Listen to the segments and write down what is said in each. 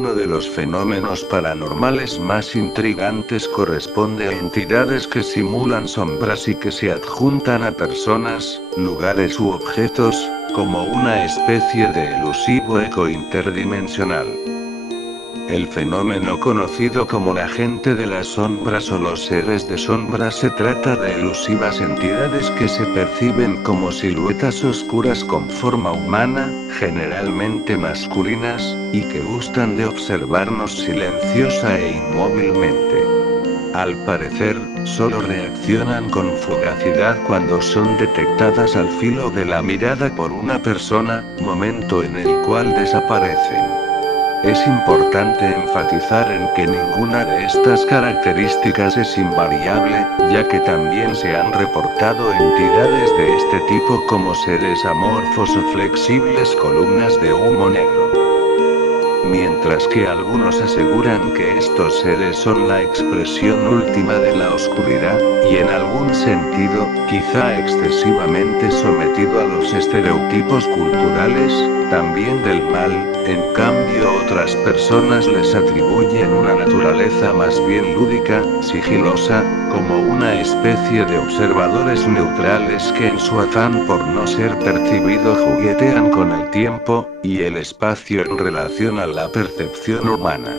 uno de los fenómenos paranormales más intrigantes corresponde a entidades que simulan sombras y que se adjuntan a personas, lugares u objetos, como una especie de elusivo eco interdimensional. El fenómeno conocido como la gente de las sombras o los seres de sombra se trata de elusivas entidades que se perciben como siluetas oscuras con forma humana, generalmente masculinas, y que gustan de observarnos silenciosa e inmóvilmente. Al parecer, solo reaccionan con fugacidad cuando son detectadas al filo de la mirada por una persona, momento en el cual desaparecen. Es importante enfatizar en que ninguna de estas características es invariable, ya que también se han reportado entidades de este tipo como seres amorfos o flexibles columnas de humo negro. Mientras que algunos aseguran que estos seres son la expresión última de la oscuridad, y en algún sentido, quizá excesivamente sometido a los estereotipos culturales, también del mal, en cambio otras personas les atribuyen una naturaleza más bien lúdica, sigilosa, como una especie de observadores neutrales que en su afán por no ser percibido juguetean con el tiempo y el espacio en relación a la percepción humana.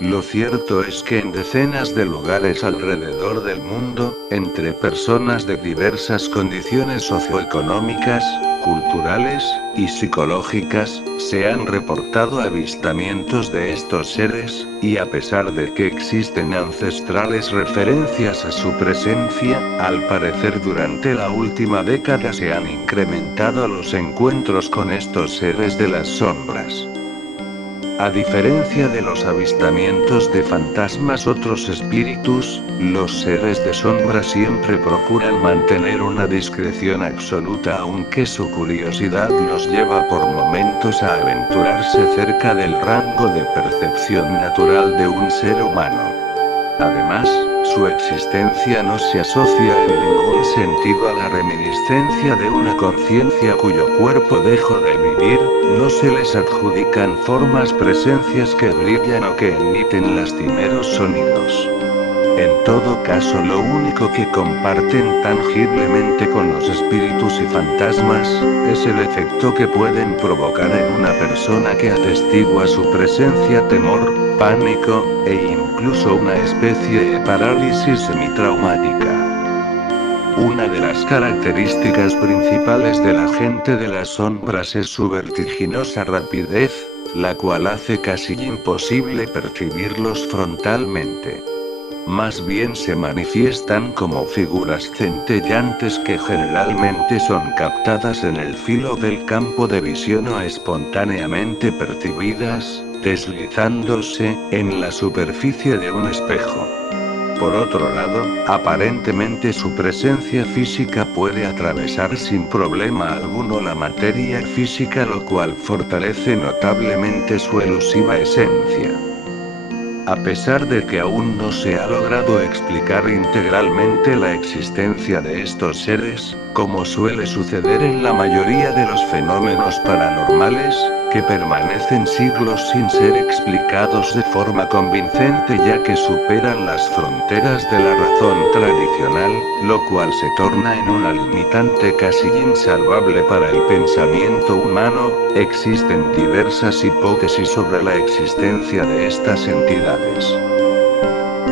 Lo cierto es que en decenas de lugares alrededor del mundo, entre personas de diversas condiciones socioeconómicas, culturales y psicológicas, se han reportado avistamientos de estos seres, y a pesar de que existen ancestrales referencias a su presencia, al parecer durante la última década se han incrementado los encuentros con estos seres de las sombras. A diferencia de los avistamientos de fantasmas otros espíritus, los seres de sombra siempre procuran mantener una discreción absoluta aunque su curiosidad los lleva por momentos a aventurarse cerca del rango de percepción natural de un ser humano. Además, su existencia no se asocia en ningún sentido a la reminiscencia de una conciencia cuyo cuerpo dejó de vivir, no se les adjudican formas presencias que brillan o que emiten lastimeros sonidos. En todo caso, lo único que comparten tangiblemente con los espíritus y fantasmas, es el efecto que pueden provocar en una persona que atestigua su presencia: temor, pánico, e incluso una especie de parálisis semitraumática. Una de las características principales de la gente de las sombras es su vertiginosa rapidez, la cual hace casi imposible percibirlos frontalmente. Más bien se manifiestan como figuras centellantes que generalmente son captadas en el filo del campo de visión o espontáneamente percibidas, deslizándose en la superficie de un espejo. Por otro lado, aparentemente su presencia física puede atravesar sin problema alguno la materia física, lo cual fortalece notablemente su elusiva esencia. A pesar de que aún no se ha logrado explicar integralmente la existencia de estos seres, como suele suceder en la mayoría de los fenómenos paranormales, que permanecen siglos sin ser explicados de forma convincente ya que superan las fronteras de la razón tradicional, lo cual se torna en una limitante casi insalvable para el pensamiento humano, existen diversas hipótesis sobre la existencia de estas entidades.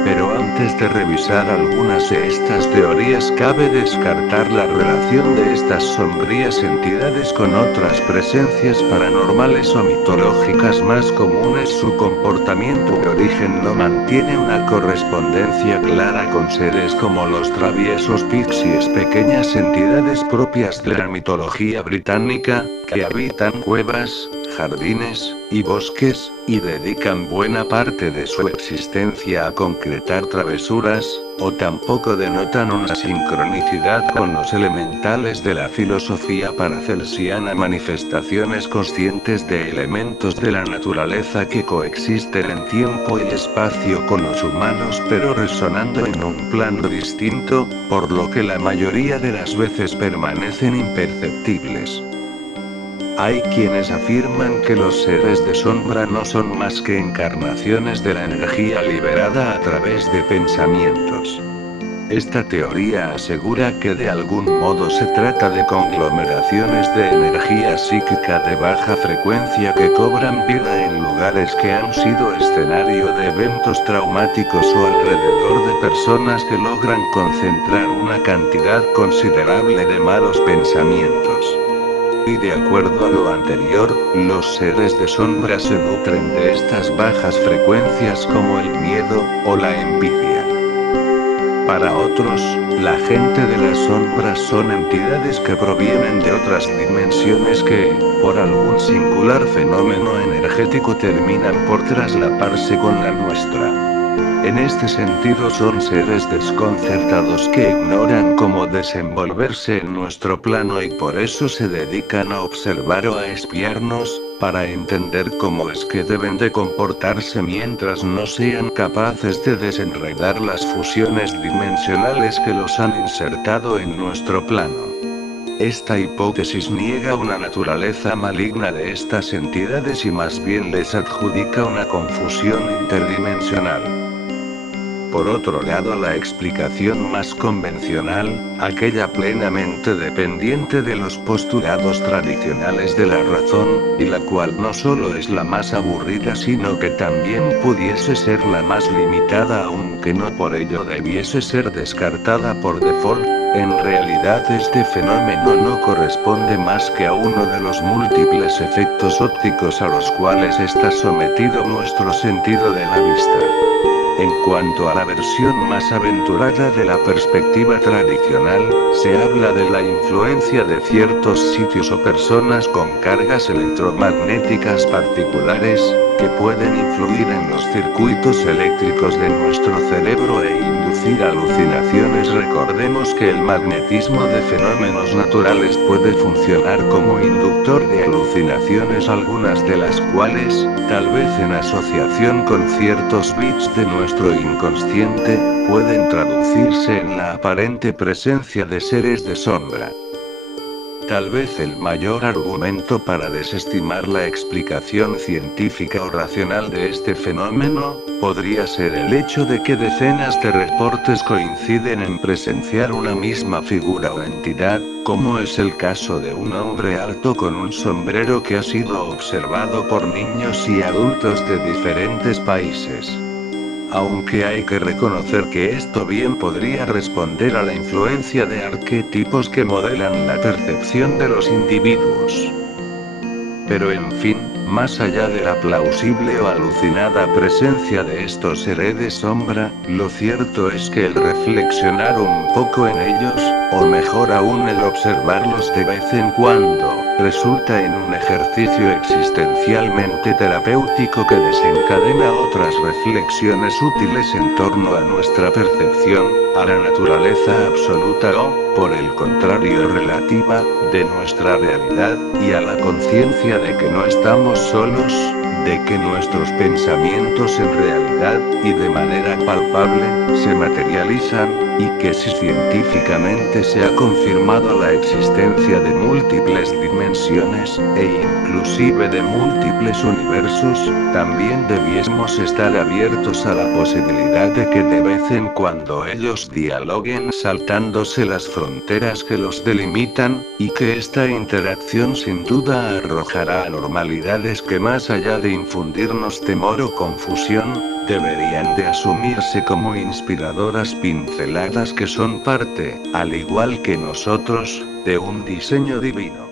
Pero antes de revisar algunas de estas teorías, cabe descartar la relación de estas sombrías entidades con otras presencias paranormales o mitológicas más comunes. Su comportamiento de origen no mantiene una correspondencia clara con seres como los traviesos pixies, pequeñas entidades propias de la mitología británica, que habitan cuevas, jardines y bosques, y dedican buena parte de su existencia a concretar travesuras, o tampoco denotan una sincronicidad con los elementales de la filosofía paracelsiana, manifestaciones conscientes de elementos de la naturaleza que coexisten en tiempo y espacio con los humanos pero resonando en un plano distinto, por lo que la mayoría de las veces permanecen imperceptibles. Hay quienes afirman que los seres de sombra no son más que encarnaciones de la energía liberada a través de pensamientos. Esta teoría asegura que de algún modo se trata de conglomeraciones de energía psíquica de baja frecuencia que cobran vida en lugares que han sido escenario de eventos traumáticos o alrededor de personas que logran concentrar una cantidad considerable de malos pensamientos. Y de acuerdo a lo anterior, los seres de sombra se nutren de estas bajas frecuencias como el miedo o la envidia. Para otros, la gente de las sombras son entidades que provienen de otras dimensiones que, por algún singular fenómeno energético, terminan por traslaparse con la nuestra. En este sentido son seres desconcertados que ignoran cómo desenvolverse en nuestro plano y por eso se dedican a observar o a espiarnos, para entender cómo es que deben de comportarse mientras no sean capaces de desenredar las fusiones dimensionales que los han insertado en nuestro plano. Esta hipótesis niega una naturaleza maligna de estas entidades y más bien les adjudica una confusión interdimensional. Por otro lado, la explicación más convencional, aquella plenamente dependiente de los postulados tradicionales de la razón, y la cual no solo es la más aburrida sino que también pudiese ser la más limitada aunque no por ello debiese ser descartada por default, en realidad este fenómeno no corresponde más que a uno de los múltiples efectos ópticos a los cuales está sometido nuestro sentido de la vista. En cuanto a la versión más aventurada de la perspectiva tradicional, se habla de la influencia de ciertos sitios o personas con cargas electromagnéticas particulares, que pueden influir en los circuitos eléctricos de nuestro cerebro e inducir alucinaciones. Recordemos que el magnetismo de fenómenos naturales puede funcionar como inductor de alucinaciones, algunas de las cuales, tal vez en asociación con ciertos bits de nuestro inconsciente, pueden traducirse en la aparente presencia de seres de sombra. Tal vez el mayor argumento para desestimar la explicación científica o racional de este fenómeno, podría ser el hecho de que decenas de reportes coinciden en presenciar una misma figura o entidad, como es el caso de un hombre alto con un sombrero que ha sido observado por niños y adultos de diferentes países. Aunque hay que reconocer que esto bien podría responder a la influencia de arquetipos que modelan la percepción de los individuos. Pero en fin, más allá de la plausible o alucinada presencia de estos seres de sombra, lo cierto es que el reflexionar un poco en ellos, o mejor aún el observarlos de vez en cuando, resulta en un ejercicio existencialmente terapéutico que desencadena otras reflexiones útiles en torno a nuestra percepción, a la naturaleza absoluta o, por el contrario relativa, de nuestra realidad, y a la conciencia de que no estamos solos, de que nuestros pensamientos en realidad, y de manera palpable, se materializan, y que si científicamente se ha confirmado la existencia de múltiples dimensiones, e inclusive de múltiples universos, también debiésemos estar abiertos a la posibilidad de que de vez en cuando ellos dialoguen saltándose las fronteras que los delimitan, y que esta interacción sin duda arrojará anormalidades que más allá de infundirnos temor o confusión, deberían de asumirse como inspiradoras pinceladas que son parte, al igual que nosotros, de un diseño divino.